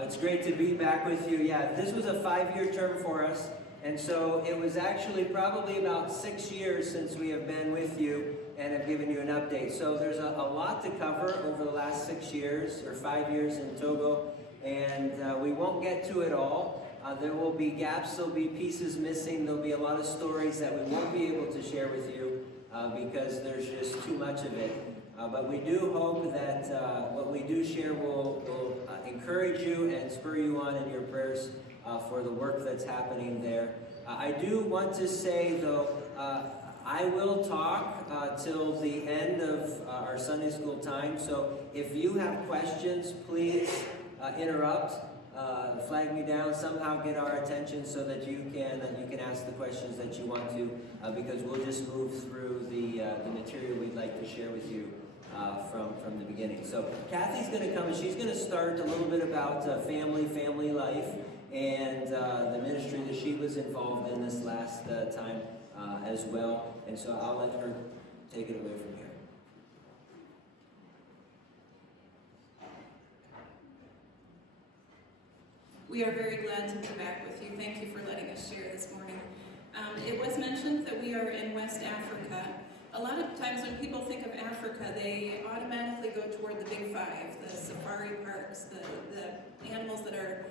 It's great to be back with you. Yeah, this was a 5-year term for us, and so it was actually probably about 6 years since we have been with you and have given you an update. So there's a lot to cover over the last 6 years, or 5 years in Togo, and we won't get to it all. There will be gaps, there'll be pieces missing, there'll be a lot of stories that we won't be able to share with you because there's just too much of it. But we do hope that what we do share will encourage you and spur you on in your prayers for the work that's happening there. I do want to say, though, I will talk till the end of our Sunday school time. So if you have questions, please interrupt, flag me down, somehow get our attention so that you can ask the questions that you want to, because we'll just move through the material we'd like to share with you from the beginning. So Kathy's going to come and she's going to start a little bit about family life, and the ministry that she was involved in this last time as well. And so I'll let her take it away from here. We are very glad to be back with you. Thank you for letting us share this morning. It was mentioned that we are in West Africa. A lot of times when people think of Africa, they automatically go toward the big five, the safari parks, the animals that are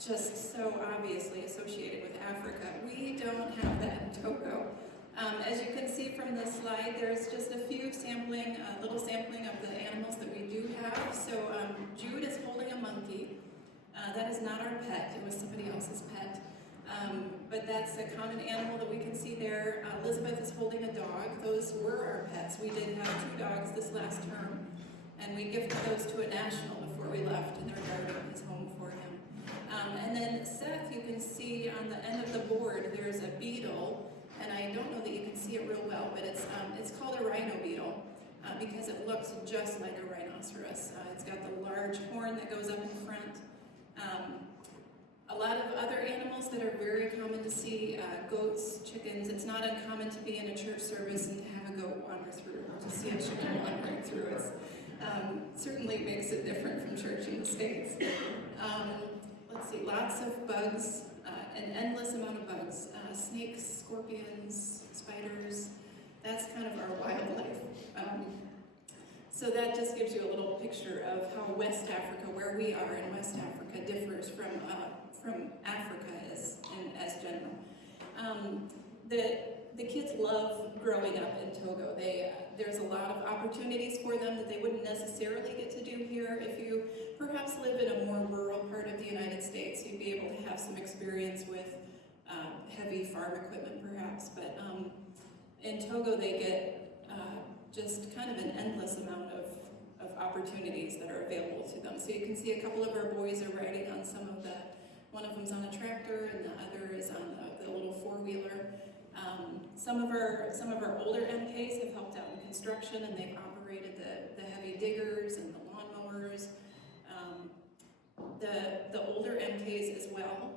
just so obviously associated with Africa. We don't have that in Togo. As you can see from this slide, there's just a few little sampling of the animals that we do have. So Jude is holding a monkey. That is not our pet, it was somebody else's pet. But that's a common animal that we can see there. Elizabeth is holding a dog. Those were our pets. We did have 2 dogs this last term, and we gifted those to a national before we left, and their garden is home for him. And then Seth, you can see on the end of the board, there's a beetle, and I don't know that you can see it real well, but it's called a rhino beetle because it looks just like a rhinoceros. It's got the large horn that goes up in front. A lot of other animals that are very common to see, goats, chickens. It's not uncommon to be in a church service and to have a goat wander through, or to see a chicken wandering through us. Certainly makes it different from church in the States. Let's see, lots of bugs, an endless amount of bugs. Snakes, scorpions, spiders. That's kind of our wildlife. So that just gives you a little picture of how West Africa, where we are in West Africa, differs from Africa as general. The kids love growing up in Togo. There's a lot of opportunities for them that they wouldn't necessarily get to do here. If you perhaps live in a more rural part of the United States, you'd be able to have some experience with heavy farm equipment perhaps, but in Togo they get just kind of an endless amount of opportunities that are available to them. So you can see a couple of our boys are riding on one of them's on a tractor and the other is on the little 4-wheeler. Some of our older MKs have helped out in construction, and they've operated the heavy diggers and the lawnmowers. The older MKs as well,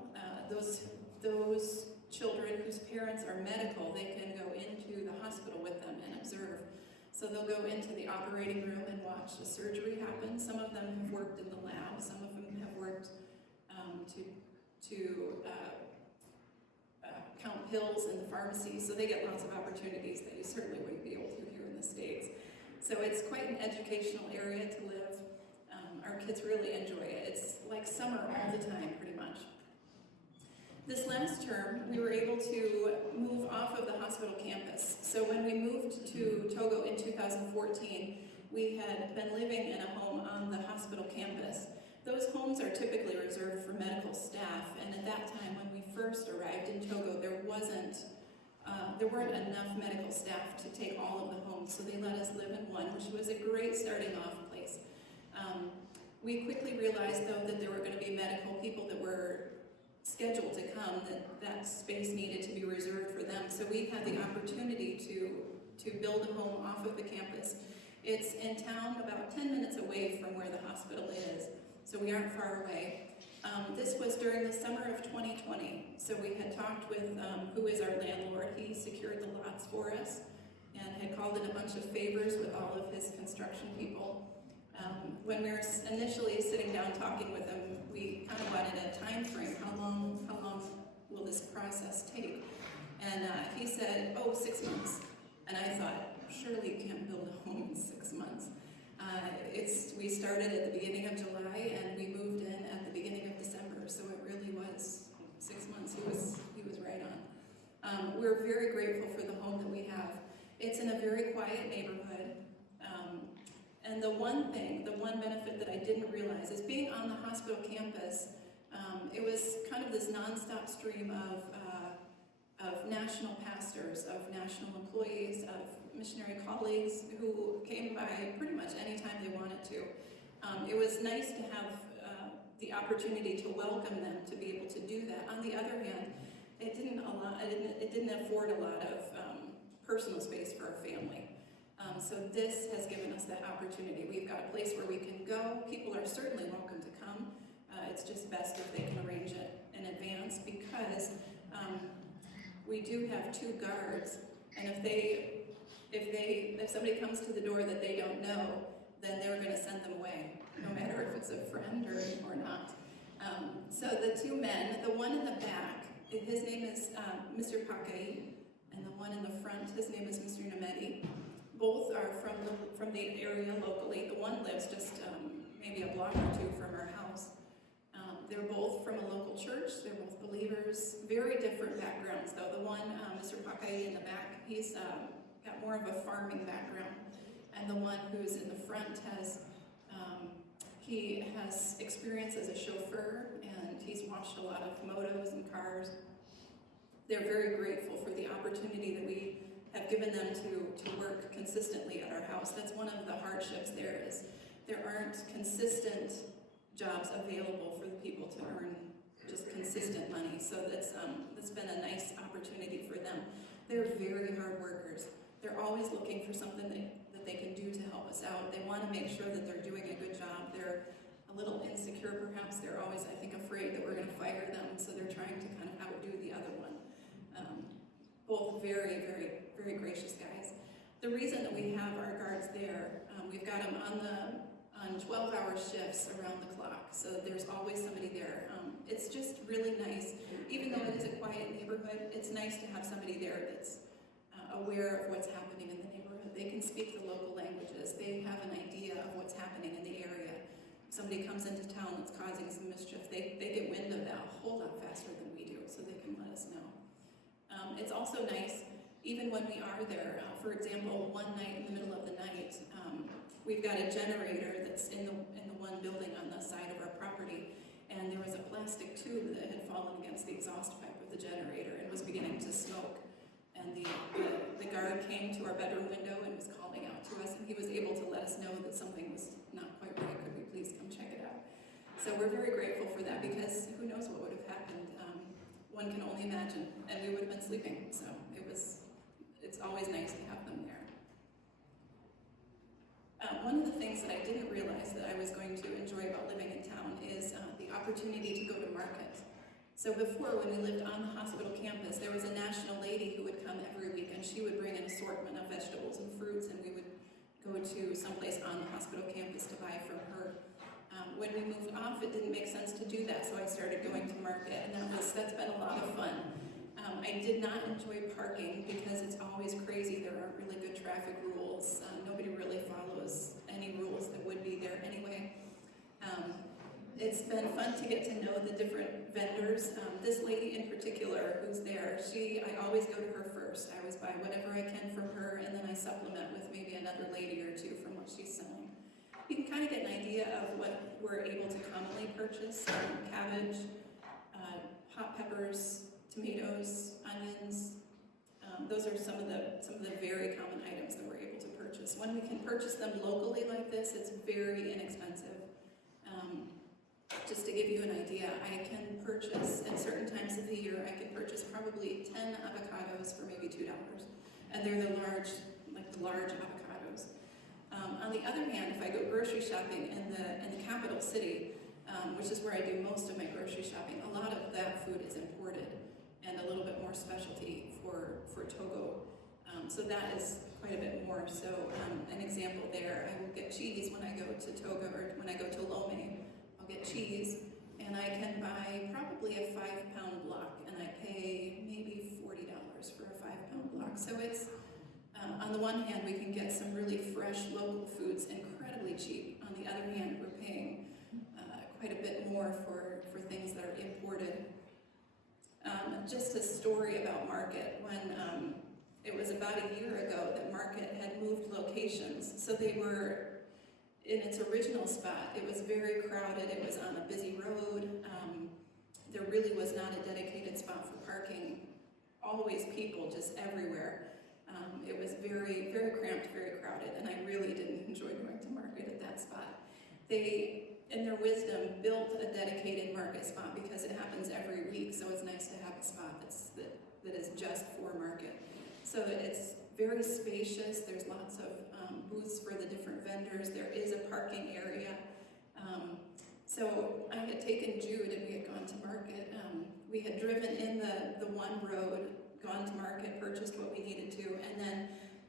those children whose parents are medical, they can go into the hospital with them and observe. So they'll go into the operating room and watch the surgery happen. Some of them have worked in the lab. Some of them have worked to count pills in the pharmacy. So they get lots of opportunities that you certainly wouldn't be able to here in the States. So it's quite an educational area to live. Our kids really enjoy it. It's like summer all the time, pretty much. This last term, we were able to move off of the hospital campus. So when we moved to Togo in 2014, we had been living in a home on the hospital campus. Those homes are typically reserved for medical staff, and at that time when we first arrived in Togo, there weren't enough medical staff to take all of the homes, so they let us live in one, which was a great starting off place. We quickly realized, though, that there were going to be medical people that were scheduled to come, that space needed to be reserved for them. So we had the opportunity to build a home off of the campus. It's in town about 10 minutes away from where the hospital is, so we aren't far away. This was during the summer of 2020, so we had talked with who is our landlord. He secured the lots for us and had called in a bunch of favors with all of his construction people. When we were initially sitting down talking with him, we kind of wanted a time frame. How long will this process take? And he said, 6 months. And I thought, surely you can't build a home in 6 months. We started at the beginning of July and we moved in at the beginning of December, so it really was 6 months. He was right on. We're very grateful for the home that we have. It's in a very quiet neighborhood. And the one benefit that I didn't realize is being on the hospital campus, it was kind of this nonstop stream of national pastors, of national employees, of missionary colleagues who came by pretty much any time they wanted to. It was nice to have the opportunity to welcome them, to be able to do that. On the other hand, it didn't afford a lot of personal space for our family. So this has given us that opportunity. We've got a place where we can go. People are certainly welcome to come. It's just best if they can arrange it in advance, because we do have 2 guards, and if somebody comes to the door that they don't know, then they're going to send them away, no matter if it's a friend or not. So the 2 men, the one in the back, his name is Mr. Pakai, and the one in the front, his name is Mr. Namedi. Both are from the area locally. The one lives just maybe a block or 2 from our house. They're both from a local church. They're both believers. Very different backgrounds, though. The one, Mr. Pakai in the back, he's got more of a farming background, and the one who's in the front he has experience as a chauffeur, and he's watched a lot of motos and cars. They're very grateful for the opportunity that we have given them to work consistently at our house. That's one of the hardships there aren't consistent jobs available for the people to earn just consistent money. So that's been a nice opportunity for them. They're very hard workers. They're always looking for something that they can do to help us out. They want to make sure that they're doing a good job. They're a little insecure perhaps. They're always, I think, afraid that we're going to fire them, so they're trying to kind of outdo the other one. Both very, very, very gracious guys. The reason that we have our guards there, we've got them on 12-hour shifts around the clock, so there's always somebody there. It's just really nice. Even though it is a quiet neighborhood, it's nice to have somebody there that's aware of what's happening in the neighborhood. They can speak the local languages. They have an idea of what's happening in the area. If somebody comes into town that's causing some mischief, they get wind of that a whole lot faster than we do, so they can let us know. It's also nice, even when we are there, for example, one night in the middle of the night, we've got a generator that's in the one building on the side of our property, and there was a plastic tube that had fallen against the exhaust pipe of the generator and was beginning to smoke. And the guard came to our bedroom window and was calling out to us, and he was able to let us know that something was not quite right. Could we please come check it out? So we're very grateful for that, because who knows what would have happened. One can only imagine, and we would have been sleeping. So it's always nice to have them there. One of the things that I didn't realize that I was going to enjoy about living in town is the opportunity to go to market. So before, when we lived on the hospital campus, there was a national lady who would come every week, and she would bring an assortment of vegetables and fruits, and we would go to someplace on the hospital campus to buy from her. When we moved off, it didn't make sense to do that, so I started going to market, and that's been a lot of fun. I did not enjoy parking because it's always crazy. There aren't really good traffic rules. Nobody really follows any rules that would be there anyway. It's been fun to get to know the different vendors. This lady in particular who's there, I always go to her first. I always buy whatever I can from her, and then I supplement with maybe another lady or two from what she's selling. You can kind of get an idea of what we're able to commonly purchase: cabbage, hot peppers, tomatoes, onions. Those are some of the very common items that we're able to purchase. When we can purchase them locally like this, it's very inexpensive. Just to give you an idea, I can purchase at certain times of the year, I can purchase probably 10 avocados for maybe $2, and they're the large avocados. On the other hand, if I go grocery shopping in the capital city, which is where I do most of my grocery shopping, a lot of that food is imported and a little bit more specialty for Togo. So that is quite a bit more. So an example there, I will get cheese when I go to Toga, or when I go to Lome. I'll get cheese, and I can buy probably a 5-pound block, and I pay maybe $40 for a 5-pound block. So it's, on the one hand, we can get some really fresh local foods incredibly cheap. On the other hand, we're paying quite a bit more for things that are imported. Just a story about Market. When it was about a year ago that Market had moved locations, so they were in its original spot. It was very crowded. It was on a busy road. There really was not a dedicated spot for parking. Always people just everywhere. It was very, very cramped, very crowded, and I really didn't enjoy going to Market at that spot. They, in their wisdom, built a dedicated Market spot because it happens every week, so it's nice to have a spot that is just for Market. So it's very spacious. There's lots of booths for the different vendors. There is a parking area. So I had taken Jude and we had gone to Market. We had driven in the one road, gone to Market, purchased what we needed to, and then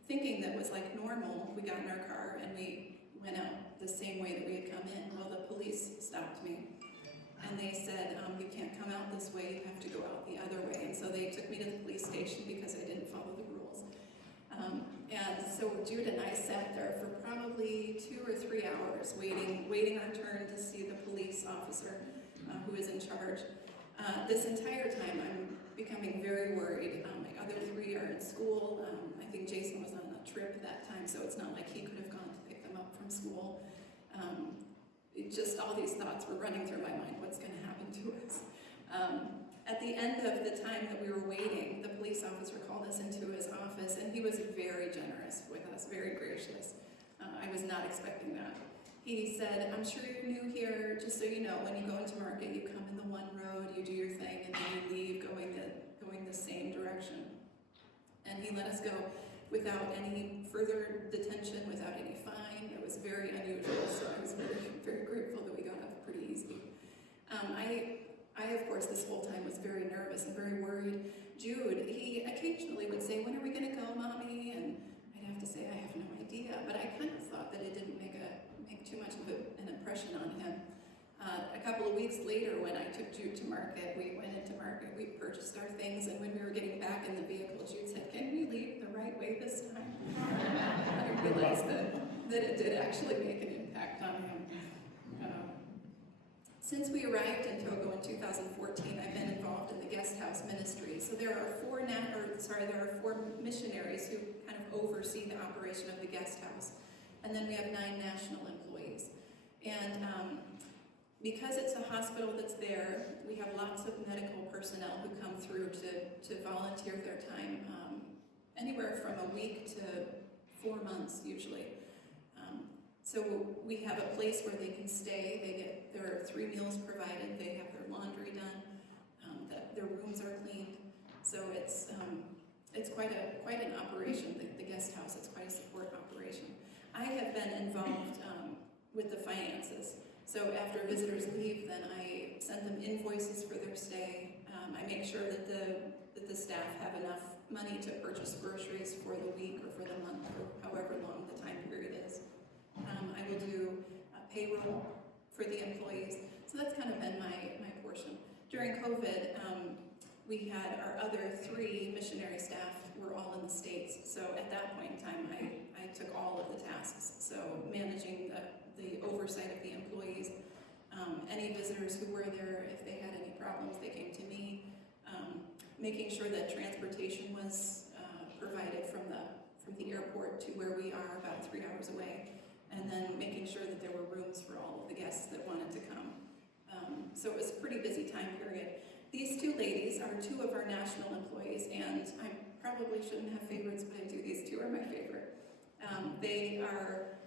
thinking that was like normal, we got in our car and we went out the same way that we had come in. Well, the police stopped me and they said, you can't come out this way, you have to go out the other way. And so they took me to the police station because I didn't follow the rules. And so Jude and I sat there for probably 2 or 3 hours waiting our turn to see the police officer who is in charge. This entire time I'm becoming very worried. My other 3 are in school. I think Jason was on a trip that time, so it's not like he could have gone to pick them up from school. Just all these thoughts were running through my mind. What's going to happen to us? At the end of the time that we were waiting, the police officer called us into his office, and he was very generous with us, very gracious. I was not expecting that. He said, I'm sure you're new here, just so you know, when you go into Market, you come in the one road, you do your thing, and then you leave going the same direction. And he let us go without any further detention, without any fine. It was very unusual, so I was very, very grateful that we got off pretty easy. I, of course, this whole time was very nervous and very worried. Jude, he occasionally would say, when are we going to go, Mommy? And I'd have to say, I have no idea. But I kind of thought that it didn't make too much of an impression on him. A couple of weeks later, when I took Jude to Market, we went into Market, we purchased our things, and when we were getting back in the vehicle, Jude said, can we leave the right way this time? I realized that it did actually make an impact on him. Since we arrived in Togo in 2014, I've been involved in the guest house ministry. So there are 4 missionaries who kind of oversee the operation of the guest house. And then we have 9 national employees. And because it's a hospital that's there, we have lots of medical personnel who come through to volunteer their time, anywhere from a week to 4 months usually. So we have a place where they can stay. There are 3 meals provided. They have their laundry done. Their rooms are cleaned. So it's quite an operation. The guest house. It's quite a support operation. I have been involved with the finances. So after visitors leave, then I send them invoices for their stay. I make sure that the staff have enough money to purchase groceries for the week or for the month or however long the time period is. I will do payroll for the employees. So that's kind of been my portion. During COVID, we had our other 3 missionary staff were all in the States. So at that point in time, I took all of the tasks. So managing the oversight of the employees, any visitors who were there, if they had any problems, they came to me. Making sure that transportation was provided from the airport to where we are, about 3 hours away. And then making sure that there were rooms for all of the guests that wanted to come. So it was a pretty busy time period. These 2 ladies are 2 of our national employees, and I probably shouldn't have favorites, but I do. These 2 are my favorite. They are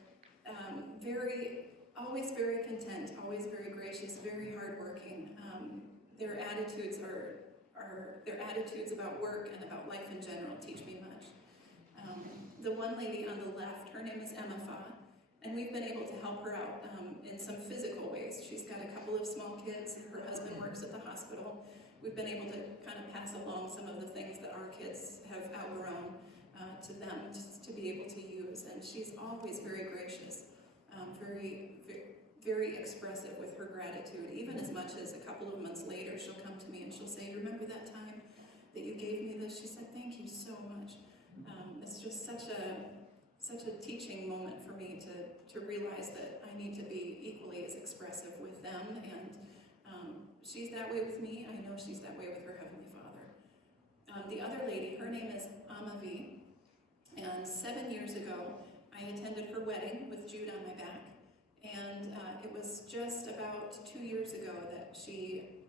always very content, always very gracious, very hardworking. Their attitudes their attitudes about work and about life in general teach me much. The one lady on the left, her name is Emma Fa. And we've been able to help her out in some physical ways. She's got a couple of small kids. Her husband works at the hospital. We've been able to kind of pass along some of the things that our kids have outgrown. to them just to be able to use. And she's always very gracious, very expressive with her gratitude. Even as much as a couple of months later, she'll come to me and she'll say, "Remember that time that you gave me this?" She said, "Thank you so much." It's just such a teaching moment for me to realize that I need to be equally as expressive with them, and she's that way with me. I know she's that way with her Heavenly Father. The other lady, her name is Amavi, and 7 years ago I attended her wedding with Jude on my back, and it was just about 2 years ago that she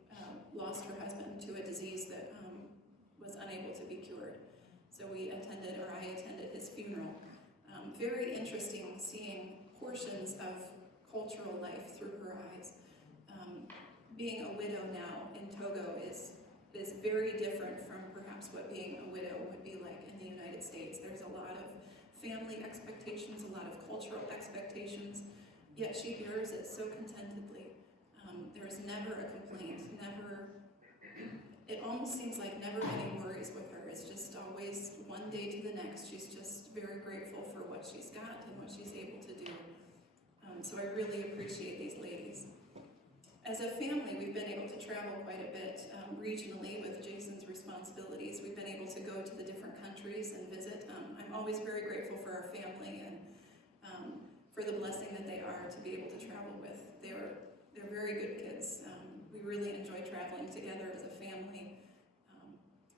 lost her husband to a disease that was unable to be cured. So I attended his funeral. Very interesting seeing portions of cultural life through her eyes. Being a widow now in Togo is very different from perhaps what being a widow would be like in the United States. There's a lot of family expectations, a lot of cultural expectations, yet she bears it so contentedly. There's never a complaint, it almost seems like never any worries with her. It's just always one day to the next. She's just very grateful for what she's got and what she's able to do. So I really appreciate these ladies. As a family, we've been able to travel quite a bit regionally with Jason's responsibilities. We've been able to go to the different countries and visit. I'm always very grateful for our family and for the blessing that they are to be able to travel with. They're very good kids. We really enjoy traveling together as a family.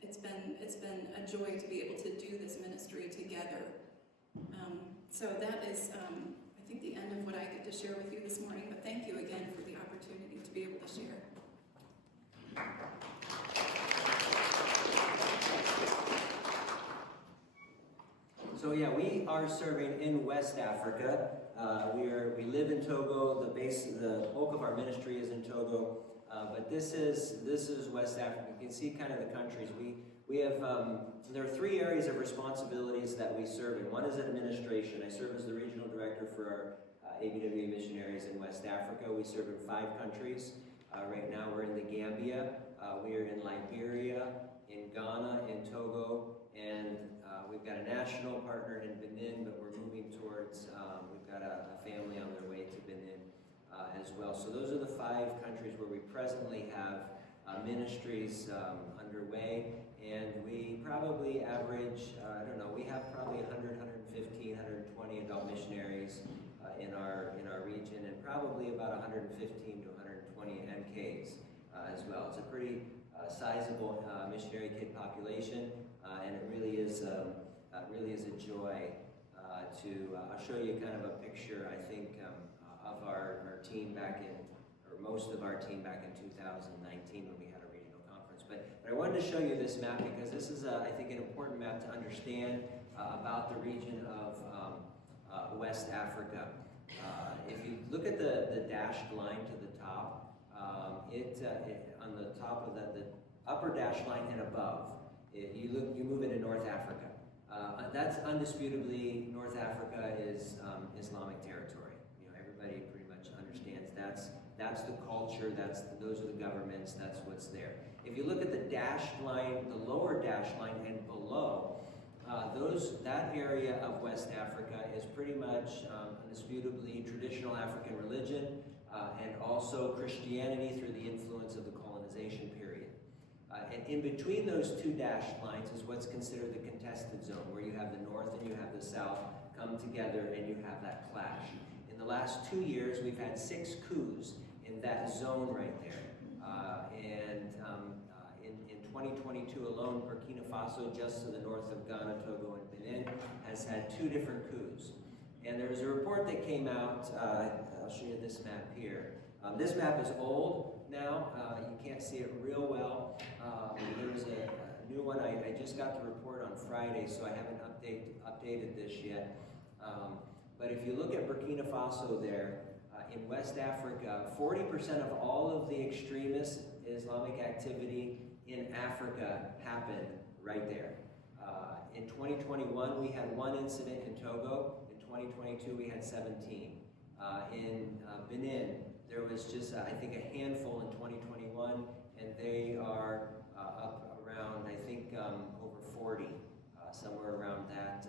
It's been a joy to be able to do this ministry together. So that is, I think, the end of what I get to share with you this morning. But thank you again for the opportunity to be able to share. So yeah, we are serving in West Africa. We live in Togo. The bulk of our ministry is in Togo, but this is West Africa. You can see kind of the countries. We have there are 3 areas of responsibilities that we serve in. One is administration. I serve as the regional director for our ABWA missionaries in West Africa. We serve in 5 countries. Right now we're in the Gambia. We are in Liberia, in Ghana, in Togo, and we've got a national partner in Benin, but we're moving towards, we've got a family on their way to Benin as well. So those are the 5 countries where we presently have ministries underway, and we probably average, we have probably 100, 115, 120 adult missionaries in our region, and probably about 115 to 120 MKs as well. It's a pretty sizable missionary kid population, and it really is a joy I'll show you kind of a picture, I think, of our team back in, or most of our team back in 2019 when we had a regional conference. But I wanted to show you this map because this is, I think, an important map to understand about the region of West Africa. If you look at the dashed line to the top, on the top of the upper dashed line and above, you move into North Africa. That's undisputably, North Africa is Islamic territory. Everybody pretty much understands that's the culture, those are the governments, that's what's there. If you look at the dashed line, the lower dashed line and below, that area of West Africa is pretty much undisputably traditional African religion and also Christianity through the influence of the colonization period. And in between those 2 dashed lines is what's considered the contested zone, where you have the north and you have the south come together and you have that clash. In the last 2 years, we've had 6 coups in that zone right there. In 2022 alone, Burkina Faso, just to the north of Ghana, Togo, and Benin, has had 2 different coups. And there was a report that came out, I'll show you this map here. This map is old now, you can't see it real well. There's a new one, I just got the report on Friday, so I haven't updated this yet. But if you look at Burkina Faso there, in West Africa, 40% of all of the extremist Islamic activity in Africa happened right there. In 2021, we had 1 incident in Togo. In 2022, we had 17. In Benin, there was just, I think, a handful in 2021, and they are up around, I think, over 40 somewhere around that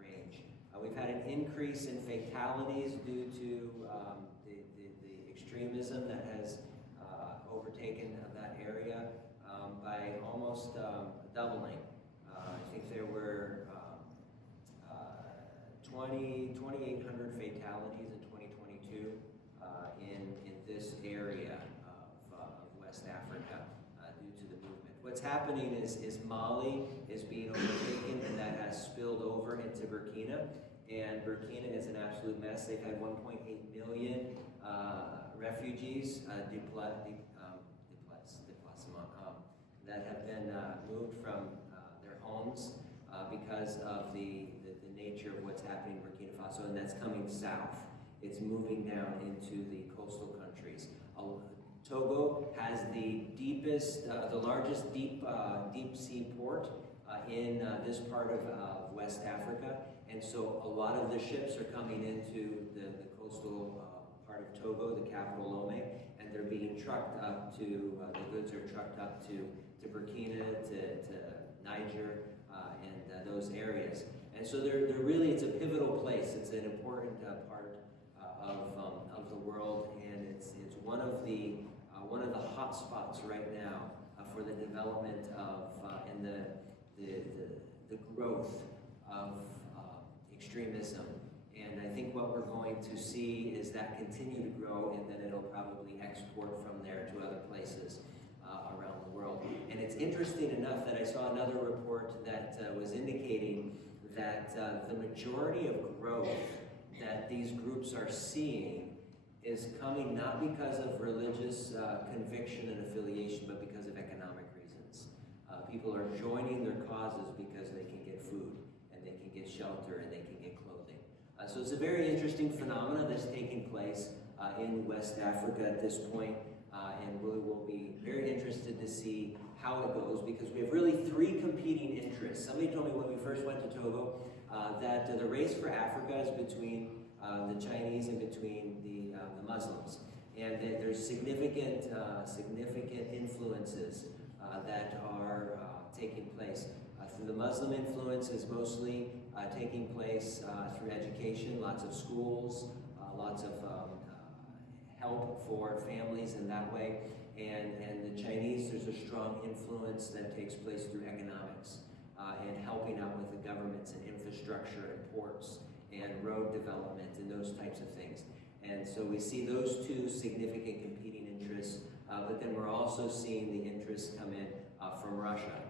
range. We've had an increase in fatalities due to the extremism that has overtaken that area by almost doubling. I think there were 2,800 fatalities in 2022 in this area of West Africa due to the movement. What's happening is Mali is being overtaken, and that has spilled over into Burkina. And Burkina is an absolute mess. They've had 1.8 million refugees, that have been moved from their homes because of the nature of what's happening in Burkina Faso, and that's coming south. It's moving down into the coastal countries. Togo has the largest deep sea port in this part of West Africa, and so a lot of the ships are coming into the coastal part of Togo, the capital Lomé, and they're being trucked up to, the goods are trucked up to Burkina, to Niger, and those areas. And so they're really, it's a pivotal place. It's an important part of the world, and it's one of the hot spots right now for the development of and the growth of extremism. And I think what we're going to see is that continue to grow, and then it'll probably export from there to other places around the world. And it's interesting enough that I saw another report that was indicating that the majority of growth that these groups are seeing is coming not because of religious conviction and affiliation, but because of economic reasons. People are joining their causes because they can get food, and they can get shelter, and they can get clothing. So it's a very interesting phenomenon that's taking place in West Africa at this point, and we will be very interested to see how it goes, because we have really three competing interests. Somebody told me when we first went to Togo that the race for Africa is between the Chinese and between the Muslims, and that there's significant influences that are taking place. Through the Muslim influence is mostly taking place through education, lots of schools, lots of help for families in that way. And the Chinese, there's a strong influence that takes place through economics and helping out with the governments and infrastructure and ports and road development and those types of things. And so we see those two significant competing interests, but then we're also seeing the interests come in from Russia.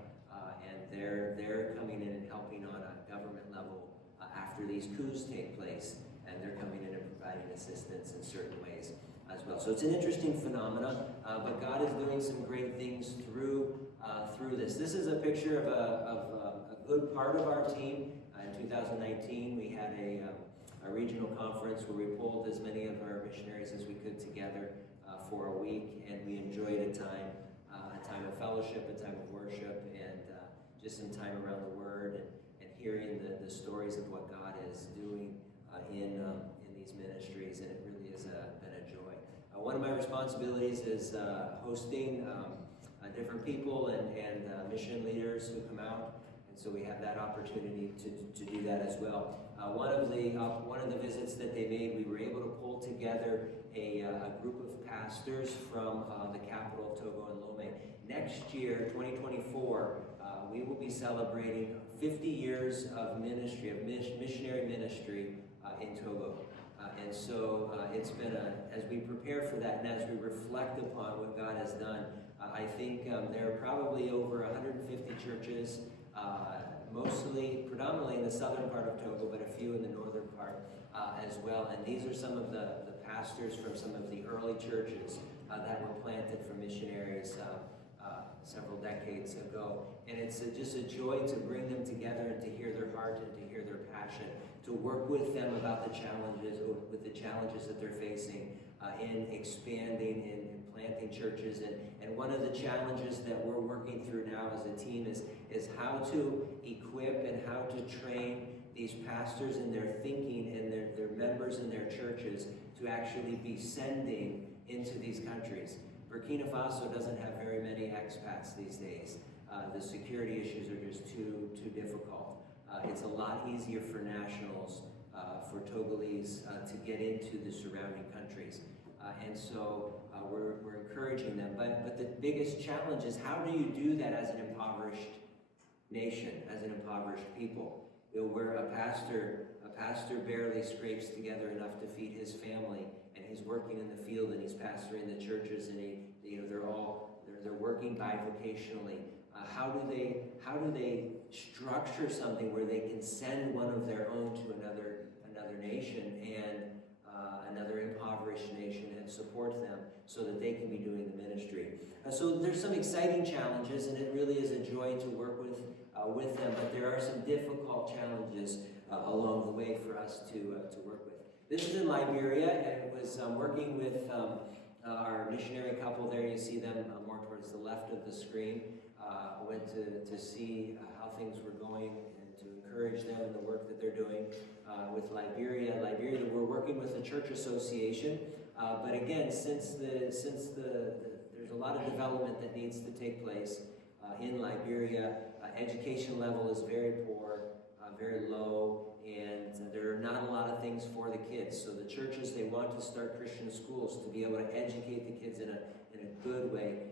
And they're coming in and helping on a government level after these coups take place, and they're coming in and providing assistance in certain ways as well. So it's an interesting phenomenon, but God is doing some great things through this. This is a picture of a good part of our team. In 2019, we had a regional conference where we pulled as many of our missionaries as we could together for a week, and we enjoyed a time of fellowship, a time of worship, and just some time around the Word and hearing the stories of what God is doing in these ministries, and it really has been a joy. One of my responsibilities is hosting different people and mission leaders who come out, and so we have that opportunity to do that as well. One of the visits that they made, we were able to pull together a group of pastors from the capital of Togo and Lomé. Next year, 2024, we will be celebrating 50 years of ministry, of missionary ministry in Togo. And so it's been as we prepare for that and as we reflect upon what God has done, I think there are probably over 150 churches, predominantly in the southern part of Togo, but a few in the northern part as well. And these are some of the pastors from some of the early churches that were planted for missionaries several decades ago. And it's just a joy to bring them together and to hear their heart and to hear their passion, to work with them about the challenges that they're facing in expanding and planting churches. And one of the challenges that we're working through now as a team is how to equip and how to train these pastors in their thinking and their members in their churches to actually be sending into these countries. Burkina Faso doesn't have very many expats these days. The security issues are just too difficult. It's a lot easier for nationals, for Togolese, to get into the surrounding countries. And so we're encouraging them. But the biggest challenge is, how do you do that as an impoverished nation, as an impoverished people? Where a pastor barely scrapes together enough to feed his family, and he's working in the field, and he's pastoring the churches, and they're working bivocationally. How do they structure something where they can send one of their own to another nation and another impoverished nation, and support them so that they can be doing the ministry? So there's some exciting challenges, and it really is a joy to work with them. But there are some difficult challenges along the way for us to work with. This is in Liberia, and it was working with our missionary couple there. You see them more towards the left of the screen. Went to see how things were going and to encourage them in the work that they're doing with Liberia. We're working with the church association, but again, since there's a lot of development that needs to take place in Liberia. Education level is very poor, very low, and there are not a lot of things for the kids. So the churches, they want to start Christian schools to be able to educate the kids in a good way,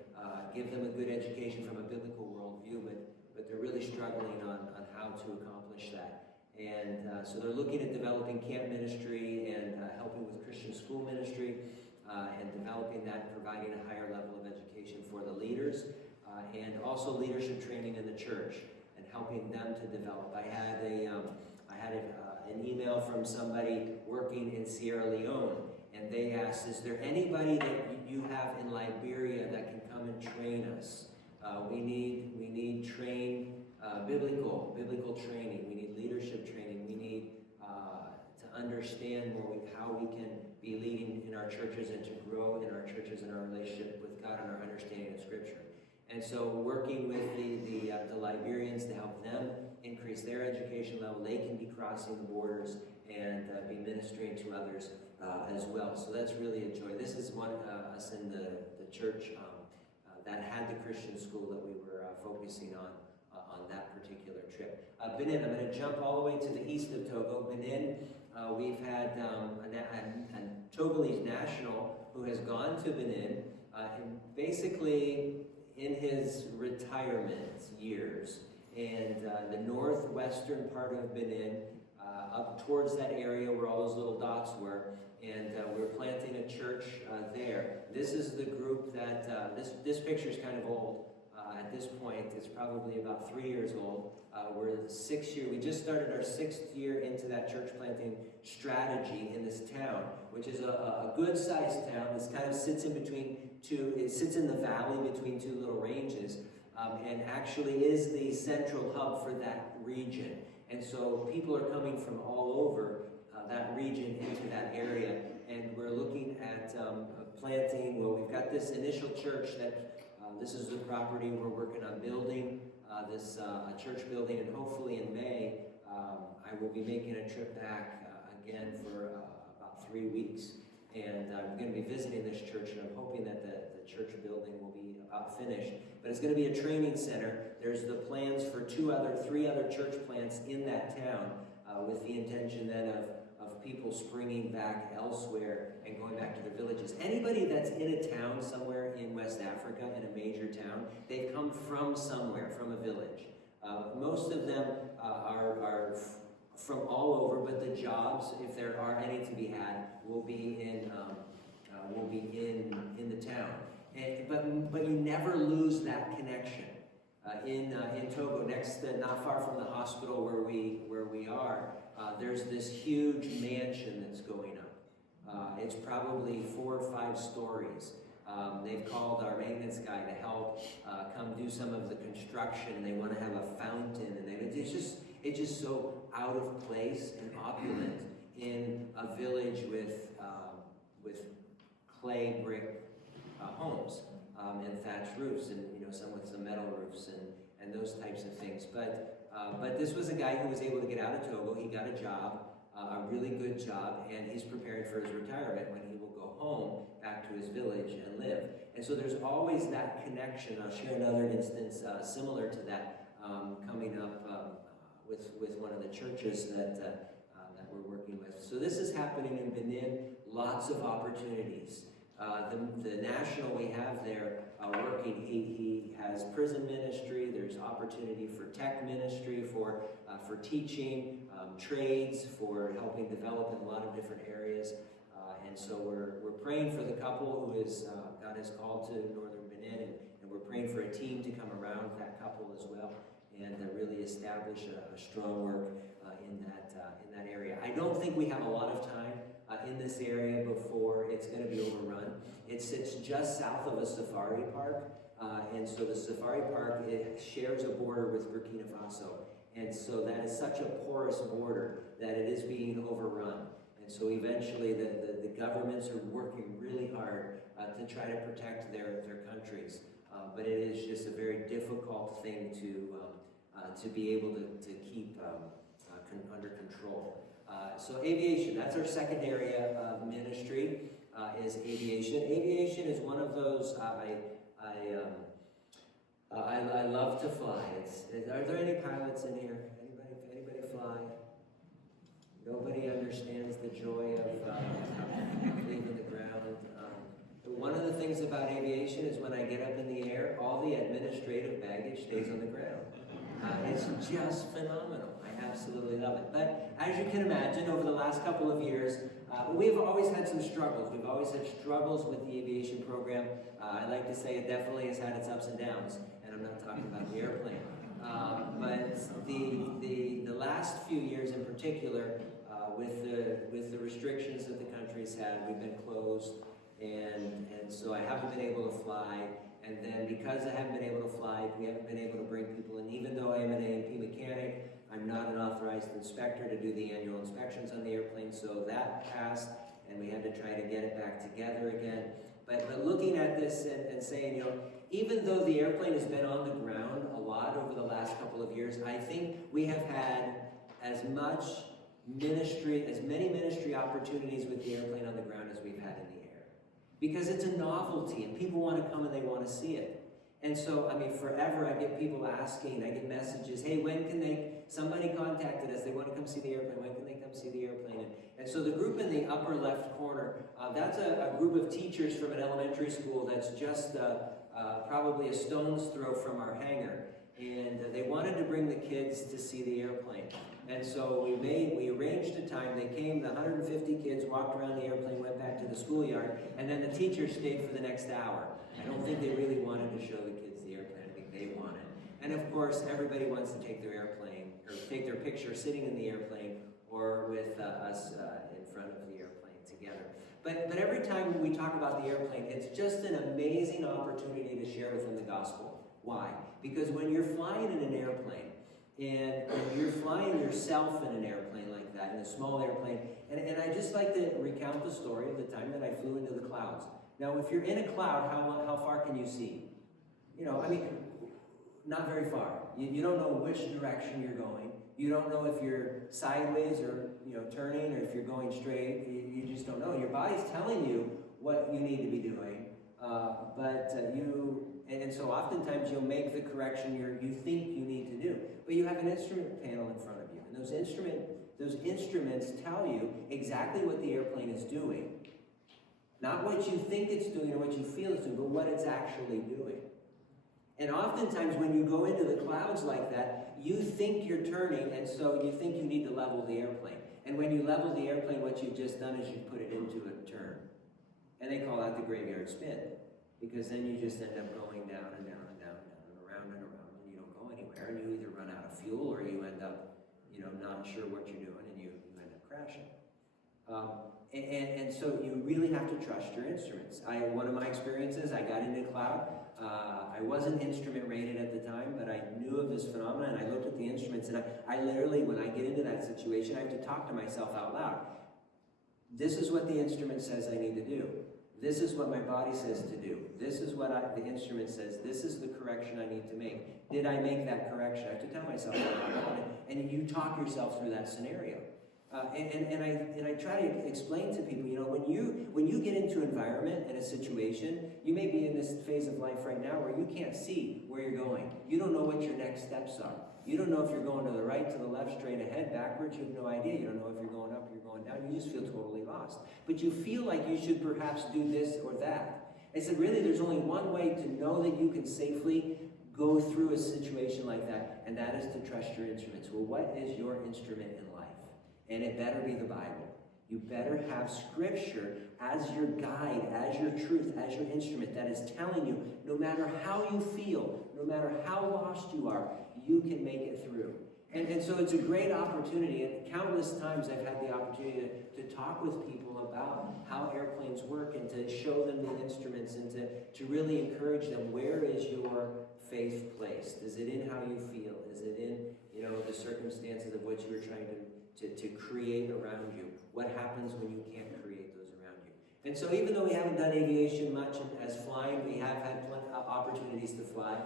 give them a good education from a biblical worldview, but they're really struggling on how to accomplish that. And so they're looking at developing camp ministry and helping with Christian school ministry, and developing that, providing a higher level of education for the leaders, and also leadership training in the church and helping them to develop. I had an email from somebody working in Sierra Leone, and they asked, is there anybody that you have in Liberia that can come and train us? We need trained biblical training. We need leadership training. We need to understand more how we can be leading in our churches and to grow in our churches and our relationship with God and our understanding of Scripture. And so working with the Liberians to help them increase their education level, they can be crossing the borders and be ministering to others as well. So that's really a joy. This is one us in the church that had the Christian school that we were focusing on that particular trip. Benin, I'm going to jump all the way to the east of Togo. Benin, we've had a Togolese national who has gone to Benin, and basically in his retirement years, and the northwestern part of Benin, up towards that area where all those little dots were, and we're planting a church there. This is the group that, this picture is kind of old. At this point, it's probably about 3 years old. We're the 6th year. We just started our 6th year into that church planting strategy in this town, which is a good-sized town. This kind of sits in between it sits in the valley between two little ranges, and actually is the central hub for that region. And so people are coming from all over that region into that area, and we're looking at planting. Well, we've got this initial church that this is the property we're working on building, this church building, and hopefully in May I will be making a trip back again for about 3 weeks, and I'm going to be visiting this church, and I'm hoping that the church building will be about finished. But it's going to be a training center. There's the plans for 3 other church plants in that town, with the intention then of people springing back elsewhere and going back to their villages. Anybody that's in a town somewhere in West Africa, in a major town, they've come from somewhere, from a village. Most of them are from all over, but the jobs, if there are any to be had, will be in the town. But you never lose that connection. In Togo, not far from the hospital where we are, there's this huge mansion that's going up. It's probably 4 or 5 stories. They've called our maintenance guy to help come do some of the construction, and they want to have a fountain, and it's just so out of place and opulent in a village with clay brick homes and thatched roofs, and some with some metal roofs and those types of things. But this was a guy who was able to get out of Togo. He got a job, a really good job, and he's preparing for his retirement when he will go home back to his village and live. And so there's always that connection. I'll share another instance similar to that coming up with one of the churches that we're working with. So this is happening in Benin, lots of opportunities. The national we have there working, he has prison ministry, there's opportunity for tech ministry, for teaching, trades, for helping develop in a lot of different areas. And so we're praying for the couple who is God has called to northern Benin, and we're praying for a team to come around that couple as well, and really establish a strong work in that area. I don't think we have a lot of time in this area before it's going to be overrun. It sits just south of a safari park, and so the safari park, it shares a border with Burkina Faso, and so that is such a porous border that it is being overrun. And so eventually the governments are working really hard to try to protect their countries, but it is just a very difficult thing to be able to keep under control. So aviation, that's our second area of ministry, is aviation. Aviation is one of those, I love to fly. Are there any pilots in here? Anybody fly? Nobody understands the joy of leaving the ground. One of the things about aviation is when I get up in the air, all the administrative baggage stays on the ground. It's just phenomenal. I absolutely love it. But as you can imagine, over the last couple of years, we've always had some struggles. We've always had struggles with the aviation program. I like to say it definitely has had its ups and downs, and I'm not talking about the airplane. But the last few years in particular, with the restrictions that the country's had, we've been closed, and so I haven't been able to fly. And then because I haven't been able to fly, we haven't been able to bring people in. Even though I am an A&P mechanic, I'm not an authorized inspector to do the annual inspections on the airplane, so that passed, and we had to try to get it back together again. But looking at this and saying, even though the airplane has been on the ground a lot over the last couple of years, I think we have had as many ministry opportunities with the airplane on the ground as we've had in the air. Because it's a novelty, and people want to come and they want to see it. And so, forever I get people asking, I get messages, hey, when can somebody contacted us, they want to come see the airplane, when can they come see the airplane? And so the group in the upper left corner, that's a group of teachers from an elementary school that's just probably a stone's throw from our hangar. And they wanted to bring the kids to see the airplane. And so we arranged a time. They came, the 150 kids walked around the airplane, went back to the schoolyard, and then the teachers stayed for the next hour. I don't think they really wanted to show the kids the airplane. I think they wanted. And of course, everybody wants to take their airplane, or take their picture sitting in the airplane, or with us in front of the airplane together. But every time we talk about the airplane, it's just an amazing opportunity to share with them the gospel. Why? Because when you're flying in an airplane, and you're flying yourself in an airplane like that, in a small airplane, and I just like to recount the story of the time that I flew into the clouds. Now, if you're in a cloud, how far can you see? Not very far. You don't know which direction you're going. You don't know if you're sideways or turning, or if you're going straight. You just don't know. Your body's telling you what you need to be doing, and so oftentimes you'll make the correction you think you need to do. But you have an instrument panel in front of you, and those instruments tell you exactly what the airplane is doing. Not what you think it's doing or what you feel it's doing, but what it's actually doing. And oftentimes when you go into the clouds like that, you think you're turning, and so you think you need to level the airplane. And when you level the airplane, what you've just done is you put it into a turn. And they call that the graveyard spin. Because then you just end up going down and down and down and down and around, and you don't go anywhere, and you either run out of fuel or you end up, not sure what you're doing, and you end up crashing. And so you really have to trust your instruments. One of my experiences, I got into cloud. I wasn't instrument rated at the time, but I knew of this phenomenon, and I looked at the instruments, and I literally, when I get into that situation, I have to talk to myself out loud. This is what the instrument says I need to do. This is what my body says to do. This is what the instrument says. This is the correction I need to make. Did I make that correction? I have to tell myself that. And you talk yourself through that scenario. And I try to explain to people, when you get into an environment and a situation, you may be in this phase of life right now where you can't see where you're going. You don't know what your next steps are. You don't know if you're going to the right, to the left, straight ahead, backwards. You have no idea. You don't know if you're going up, you're going down. You just feel totally lost. But you feel like you should perhaps do this or that. I said, really, there's only one way to know that you can safely go through a situation like that, and that is to trust your instruments. Well, what is your instrument in life? And it better be the Bible. You better have Scripture as your guide, as your truth, as your instrument that is telling you, no matter how you feel, no matter how lost you are, you can make it through. And so it's a great opportunity, and countless times I've had the opportunity to talk with people about how airplanes work and to show them the instruments and to really encourage them, where is your faith placed? Is it in how you feel? Is it in, the circumstances of what you are trying to create around you? What happens when you can't create those around you? And so even though we haven't done aviation much as flying, we have had opportunities to fly.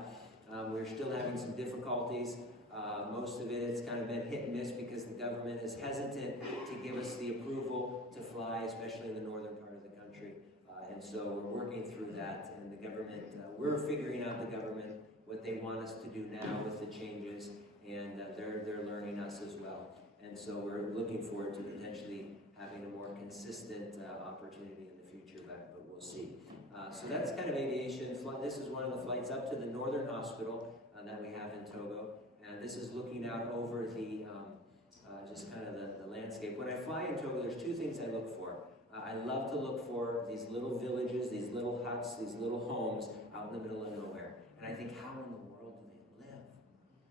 We're still having some difficulties. Most of it's kind of been hit and miss because the government is hesitant to give us the approval to fly, especially in the northern part of the country. And so we're working through that, and the government, we're figuring out the government, what they want us to do now with the changes, and they're learning us as well. And so we're looking forward to potentially having a more consistent opportunity in the future, but we'll see. So that's kind of aviation. This is one of the flights up to the Northern Hospital that we have in Togo. And this is looking out over the, just kind of the landscape. When I fly in Togo, there's two things I look for. I love to look for these little villages, these little huts, these little homes out in the middle of nowhere. And I think, how in the world do they live?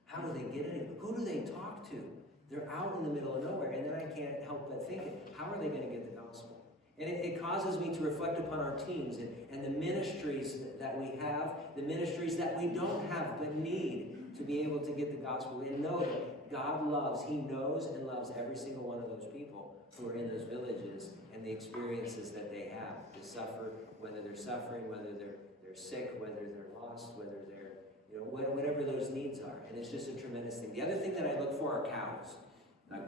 How do they get in? Who do they talk to? They're out in the middle of nowhere. And then I can't help but think, how are they going to get the gospel? And it causes me to reflect upon our teams and the ministries that we have, the ministries that we don't have but need to be able to get the gospel and know that God loves, He knows and loves every single one of those people who are in those villages and the experiences that they have to suffer, whether they're suffering, whether they're sick, whether they're lost, whether they're, whatever those needs are. And it's just a tremendous thing. The other thing that I look for are cows,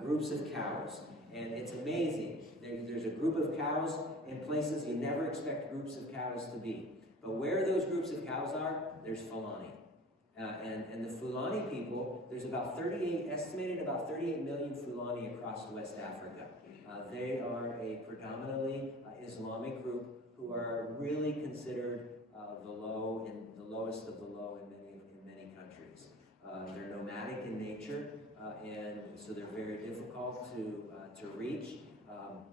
groups of cows. And it's amazing. There's a group of cows in places you never expect groups of cows to be. But where those groups of cows are, there's Fulani. And the Fulani people, there's estimated about 38 million Fulani across West Africa. They are a predominantly Islamic group who are really considered the lowest of the low in many countries. They're nomadic in nature, and so they're very difficult to reach.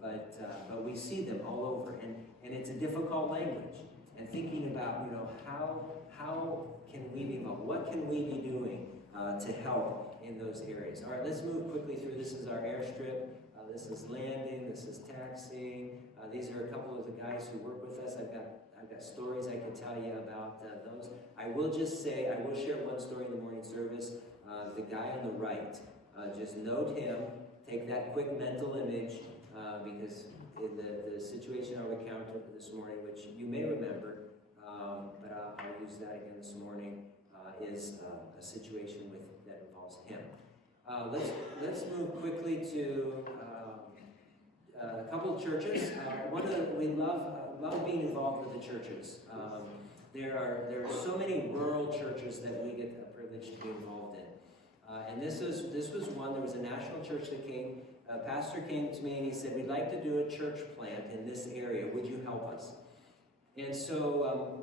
But we see them all over, and it's a difficult language. And thinking about, how can we be involved? What can we be doing to help in those areas? All right, let's move quickly through. This is our airstrip. This is landing. This is taxiing. These are a couple of the guys who work with us. I've got stories I can tell you about those. I will share one story in the morning service. The guy on the right, just note him. Take that quick mental image because in the situation I encountered this morning, which you may remember, but I'll use that again this morning, is a situation that involves him. Let's move quickly to a couple of churches. We love being involved with the churches. There are so many rural churches that we get the privilege to be involved in. And this was one. There was a national church that came. A pastor came to me and he said, "We'd like to do a church plant in this area. Would you help us?" And so,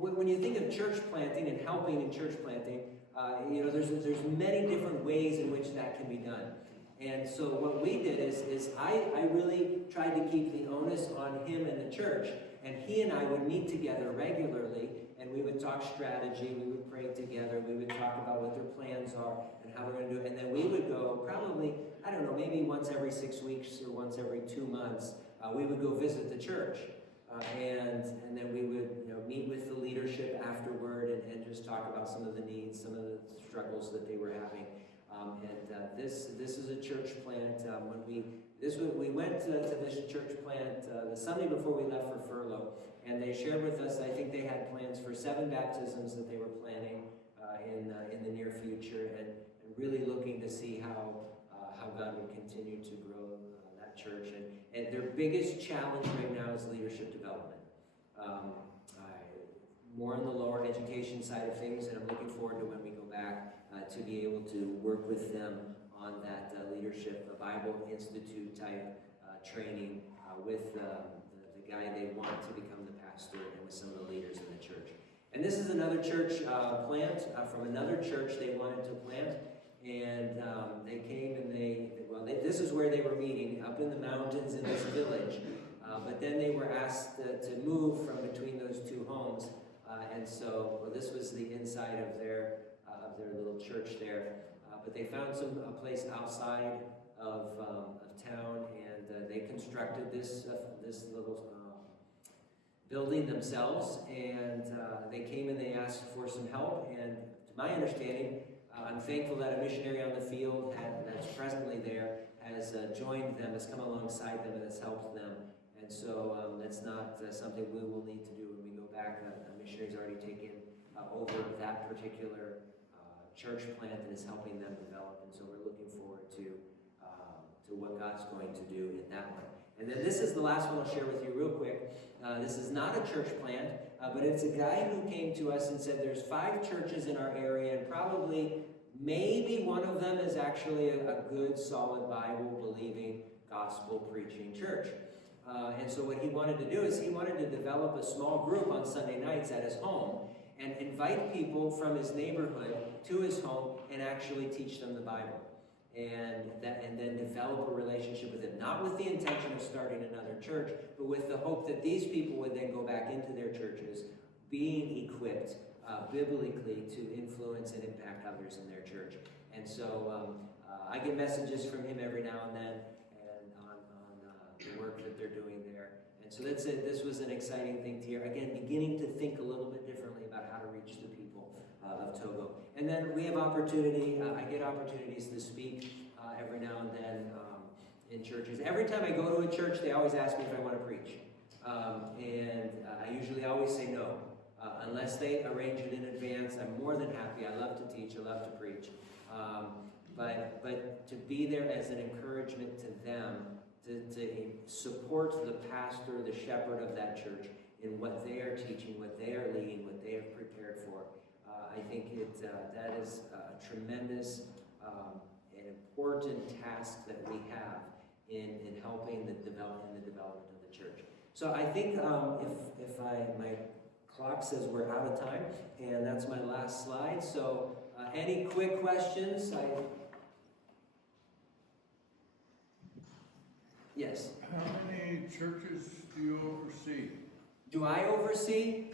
when you think of church planting and helping in church planting, there's many different ways in which that can be done. And so what we did is I really tried to keep the onus on him and the church, and he and I would meet together regularly, and we would talk strategy, we would pray together, we would talk about what their plans are and how we're going to do it, and then we would go probably, maybe once every 6 weeks or once every 2 months, we would go visit the church. And then we would meet with the leadership afterward and just talk about some of the needs, some of the struggles that they were having. This is a church plant. We went to this church plant the Sunday before we left for furlough, and they shared with us. I think they had plans for 7 baptisms that they were planning in the near future, and really looking to see how how God would continue to grow that church. And their biggest challenge right now is leadership development. More on the lower education side of things, and I'm looking forward to when we go back to be able to work with them on that leadership, the Bible Institute type training with the guy they want to become the pastor and with some of the leaders in the church. And this is another church plant from another church they wanted to plant. And they came and this is where they were meeting, up in the mountains in this village. But then they were asked to move from between those two homes. And so this was the inside of their little church there. But they found a place outside of town, and they constructed this little building themselves. And they came and they asked for some help. And to my understanding, I'm thankful that a missionary on the field that's presently there has joined them, has come alongside them, and has helped them. And so that's not something we will need to do when we go back. A missionary's already taken over that particular church plant and is helping them develop. And so we're looking forward to what God's going to do in that one. And then this is the last one I'll share with you real quick. This is not a church plant, but it's a guy who came to us and said there's 5 churches in our area, and probably maybe one of them is actually a good, solid, Bible-believing, gospel-preaching church. And so what he wanted to do is he wanted to develop a small group on Sunday nights at his home and invite people from his neighborhood to his home and actually teach them the Bible. And then develop a relationship with him, not with the intention of starting another church, but with the hope that these people would then go back into their churches, being equipped biblically to influence and impact others in their church. And so I get messages from him every now and then, and on the work that they're doing there. And so that's it. This was an exciting thing to hear. Again, beginning to think a little bit differently about how to reach the people of Togo. And then we have opportunity, I get opportunities to speak every now and then in churches. Every time I go to a church, they always ask me if I want to preach. And I usually always say no. Unless they arrange it in advance, I'm more than happy. I love to teach, I love to preach. But to be there as an encouragement to them, to support the pastor, the shepherd of that church in what they are teaching, what they are leading, what they have prepared for. I think that is a tremendous and important task that we have in helping the development of the church. So I think my clock says we're out of time, and that's my last slide. So any quick questions? Yes. How many churches do you oversee? Do I oversee?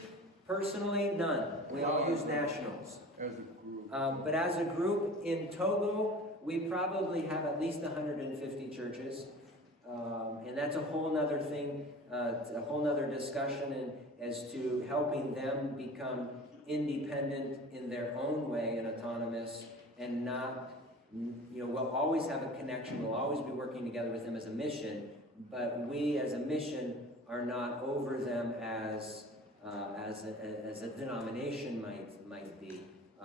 Personally, none. We all use nationals. As a group? But as a group in Togo, we probably have at least 150 churches. And that's a whole nother thing, a whole nother discussion as to helping them become independent in their own way and autonomous, and not, we'll always have a connection. We'll always be working together with them as a mission, but we as a mission are not over them as a denomination might be,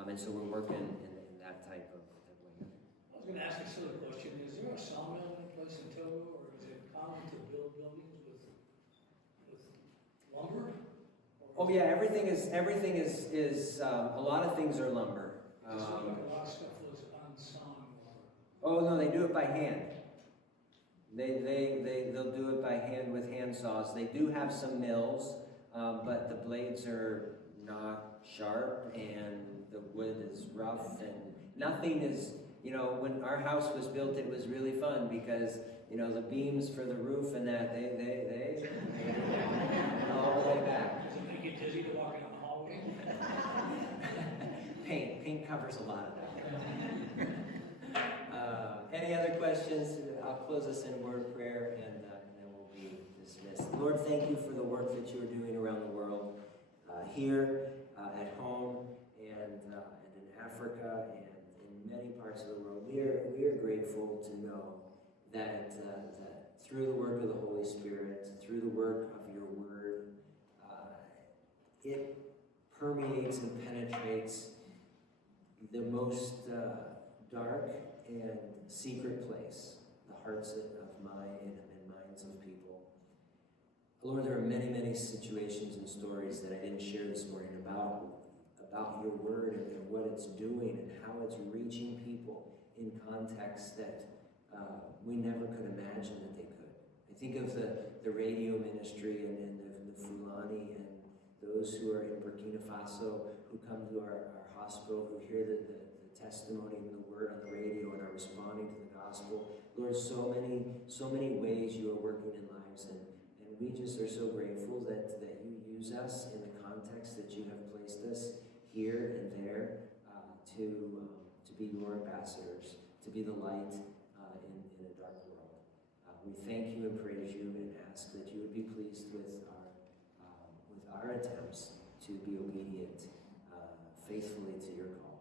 and so we're working in that type of way. I was going to ask a similar question. Is there a sawmill in place in Togo, or is it common to build buildings with lumber? Oh yeah, everything is a lot of things are lumber. It seems like a lot of stuff was unsawn lumber. Oh no, they do it by hand. They'll do it by hand with hand saws. They do have some mills, but the blades are not sharp and the wood is rough, and nothing is, when our house was built, it was really fun because, the beams for the roof and that, they all the way back. Does it make you dizzy to walk down the hallway? Paint covers a lot of that. Any other questions? I'll close us in a word of prayer, and then we'll be dismissed. Lord, thank you for the work that you are doing around the world, here, at home, and in Africa, and in many parts of the world. We are grateful to know that through the work of the Holy Spirit, through the work of your word, it permeates and penetrates the most dark and secret place, the hearts of mine and minds of people. Lord, there are many, many situations and stories that I didn't share this morning about your word and what it's doing and how it's reaching people in contexts that we never could imagine that they could. I think of the radio ministry and the Fulani and those who are in Burkina Faso who come to our hospital, who hear the testimony and the word on the radio and are responding to the gospel. Lord, so many ways you are working in lives, and we just are so grateful that you use us in the context that you have placed us here and there to be your ambassadors, to be the light in a dark world. We thank you and praise you and ask that you would be pleased with our attempts to be obedient faithfully to your call.